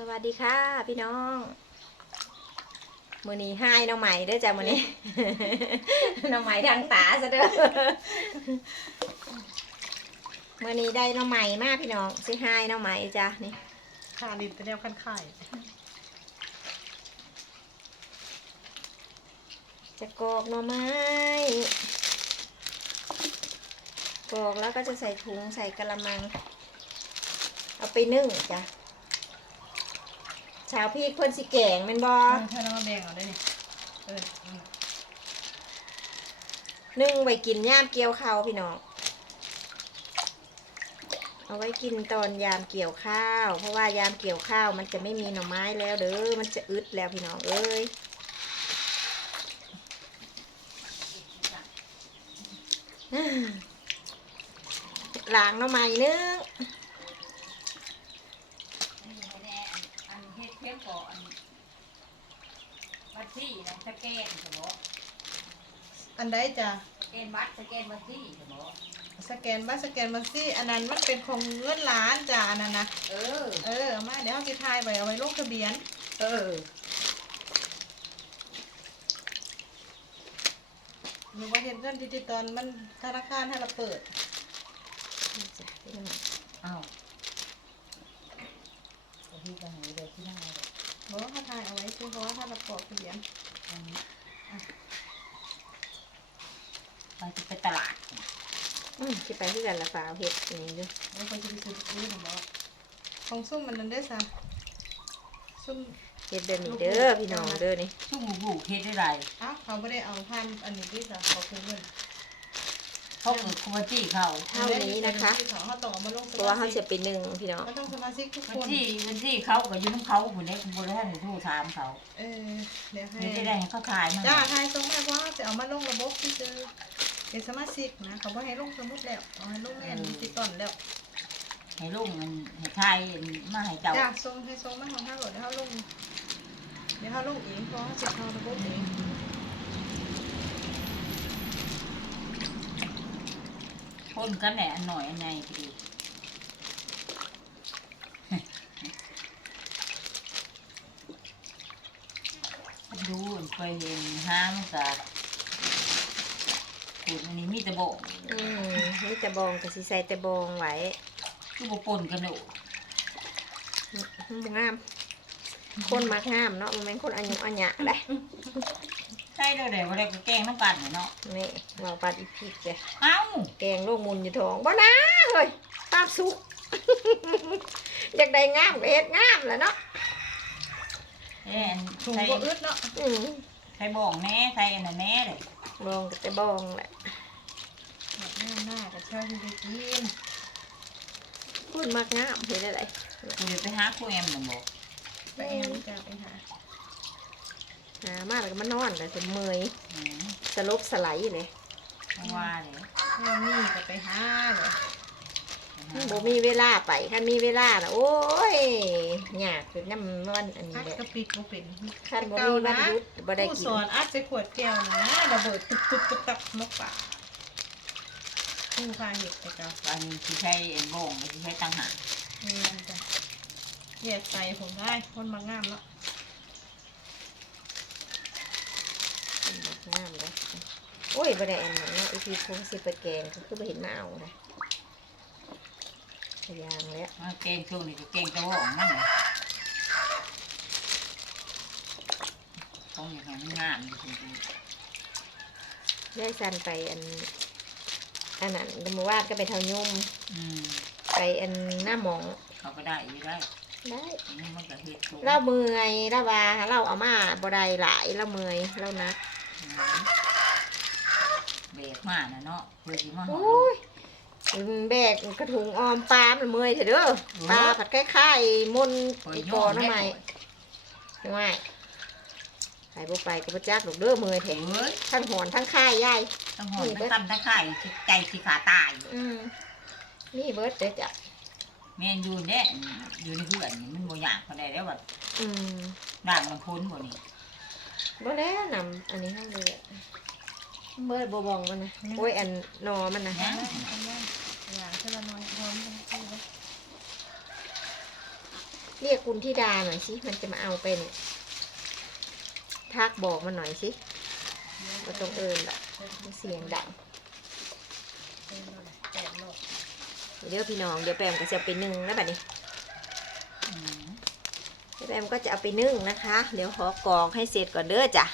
สวัสดีค่ะ พี่น้องมือนี้ให้น้องใหม่เด้อจ้ะมือนี้ น้องใหม่ทางตาซะเด้อมือนี้ได้น้องใหม่มากพี่น้องสิให้น้องใหม่จ้ะนี่ขาดินเป็นแนวคันไข่จะกรอกหน่อไม้กรอกแล้วก็จะใส่ถุงใส่กระมัง เอาไปนึ่งจ้ะ ชาวพี่เพิ่นสิแกงแม่นบอถ้าเรามาแบ่งเอาได้นี่เอออืมนึ่งไว้กินย่ามเกี่ยวข้าวพี่น้องเอาไว้กินตอนยามเกี่ยวข้าว เพราะว่ายามเกี่ยวข้าวมันจะไม่มีหน่อไม้แล้วเด้อมันจะอึดแล้วพี่น้องเอ้ยล้างหน่อไม้นึง นเฮ็ดเพิ่มก่อนวัดที่นะสแกนสมมติอันใดจ้ะสแกนวัดสแกนวัดที่สมมติสแกนบัตรสแกนบัญชีอันนั้นมันเป็นของเงินล้านจ้ะอันนั้นนะเออ เออเอามาเดี๋ยวเอาไปทายไปเอาไว้ลงทะเบียน เออหรือว่าเห็นเงินดิจิตอลมันธนาคารให้เราเปิดนี่จ้ะพี่น้องอ้าวพี่ก็หายเลยที่หน้าเลย บอกว่าเขาทาย เอาไว้คือเพราะว่าถ้าเรากรอกทะเบียนอันนี้อะไปจะไปตลาดอืมสิไปที่กันละฝาวเห็ดอย่างนี้เด้วยแล้วคนจะไปซื้อซื้อของบอกของซุ่มมันนั่นได้อจ้ะซุ่มเห็ดเดินนี่เด้อพี่น้องเด้อนี่ชุ่มหูเฮ็ดได้ไรเอ้าเขาไม่ได้เอาพันอันนี้ที่จ้ะเขาคือเงิน เขาเกิดคุมาจี้เขาเท่านี้นะคะเขาเขาต้องเอามาลงสเพราะว่ามาเขาชิจะกไปนึ่งพี่น้องเขาต้องสมาชิกทุกมัคนนจี้มันจี้เขาก็อยู่น้ำเขาคนนี้คุณบริหารทู่ถามเขาเออเดี๋ยวให้ไม่ได้ได้ให้เขาทายมั้งจ้าทายตรงแม่ว่าจะเอามาลงระบบที่เจอเป็นสมาชิกนะเขาบอกให้ลงสมุดแล้วเอาให้ลงแม่นติดต่อนแล้วให้ลุงมันให้ทายมาให้เจ้าจ้าส่งให้ส่งมาของท่าโหลดเดี๋ยวเขาลงเดี๋ยวเขาลงเองเพราะเขาจะเข้าระบบเอง คนกันแหละอันหน่อยอันใหญ่ทีดูไปเห็นห้างกับขุดอันนี้มีแต่โบกอืมนี่จะบองกับสีใส่แต่บองไว้คือโบปนกันอยู่บ่งาม คนมักงามเนาะมันเป็นคนอายุอัญญะได้ใช่ เลยเดี๋ยวอะไรก็แกงน้ำกันเนาะนี่เราปัดอีกพีกเลยเอ้าแกงลูกมุนอยู่ท้องบ่นะเฮ้ยตามสุก อยากได้งามก็เฮ็ดงามแหล้วเนาะเอ็นถุงใส่ก็อึดเนาะอืมใส่บองแน่ใส่อันนั้นแน่เลยบองกับแต่บองแหละแบบหน้าหน้ากับชอบที่จะกินคนมักงามเฮ็ดได้ไรกูเดี๋ยวไปหาครูแอมหนึ่งบอกไปเองจ้าไปหา หามากแล้วก็มานอนแล้วจะเมื่อยอืมสลบสไลด์เลยไม่ว่าเลยถ้ามีก็ไปหาเลยบ่มีเวลาไปคันมีเวลาน่ะโอ้ยยากคือน้ำมันอันนี้อัดแหละกระปิดก็เป็นคันบ่มีวันหยุดบ่ได้ผู้กิสนอนอัดใส่ขวดแก้วนะระเบิดตุ๊บตุ๊บตุ๊บตับนกป่าผู้พาเห็ดไปจ้าอันนี้ที่ใช้เอ็นบองที่ใช้ตังหากนี่จ้ะเหยียดใส่ผมได้คนมางามแล้ว เป็นแบบ งามเลยโอ้ยบ่ได้อันนั้นเนาะอีพีคงสิไปแกงก็คือบ่เห็นมาเอานะพยางแล้วมาแกงช่วงนี้ก็แกงกระบอกนั่นเลยต้องอย่างนั้นงามจริงยายสันไปอันอันนั้นเมื่อวานก็ไปเท่ายุ่มๆอืมไปอันหน้าหมองเขาก็ได้อยู่ได้ได้อันนี้มันก็เฮ็ดสูงเราเมื่อยเราว่าเราเอามาบ่ได้หลายเราเมื่อยเรานักอืม เบรกมาน่ะเนาะเพื่อที่มาหอโอ้มยแบกกระถุงออมปลามันเมื่อยเถอะเด้อปลาผัดคล้ายๆมุนเปิดอียกออดน้ำได้ใหม่ก่อนใช่ไหมไปบ่ไปก็บ่จักลูกเด้อเมื่อยแถงเอ้ยทั้งหอนทั้งค่ายยายต้องหอนทั้งตั้มทั้งไข่ใจสิขาตายอืมนี่เบิดเด้อจ้ะแม่นอยู่เนี่ยอยู่ในเพื่อนนี่มันบ่อยากเขาได้แล้วแบบอืมด่างมันพ้นบ่นี่ บ่แล้วนำอันนี้ให้เลยอะเบิดบ่บองมันนะโอ้ยอันหนอมันนะนะทำได้อย่างเช่นละน้อยพร้อมกันที่เลยเรียกคุณธิดาหน่อยสิมันจะมาเอาเป็นทักบอกมันหน่อยสิก็ต้องเอินแบบเสียงดังแปดรอบเดี๋ยวพี่น้องเดี๋ยวแปมก็จะเอาไปนึ่งนะแบบนี้อืมเดี๋ยว แปมก็จะเอาไปนึ่งนะคะ เดี๋ยวขอกรองให้เสร็จก่อนเด้อจ้ะ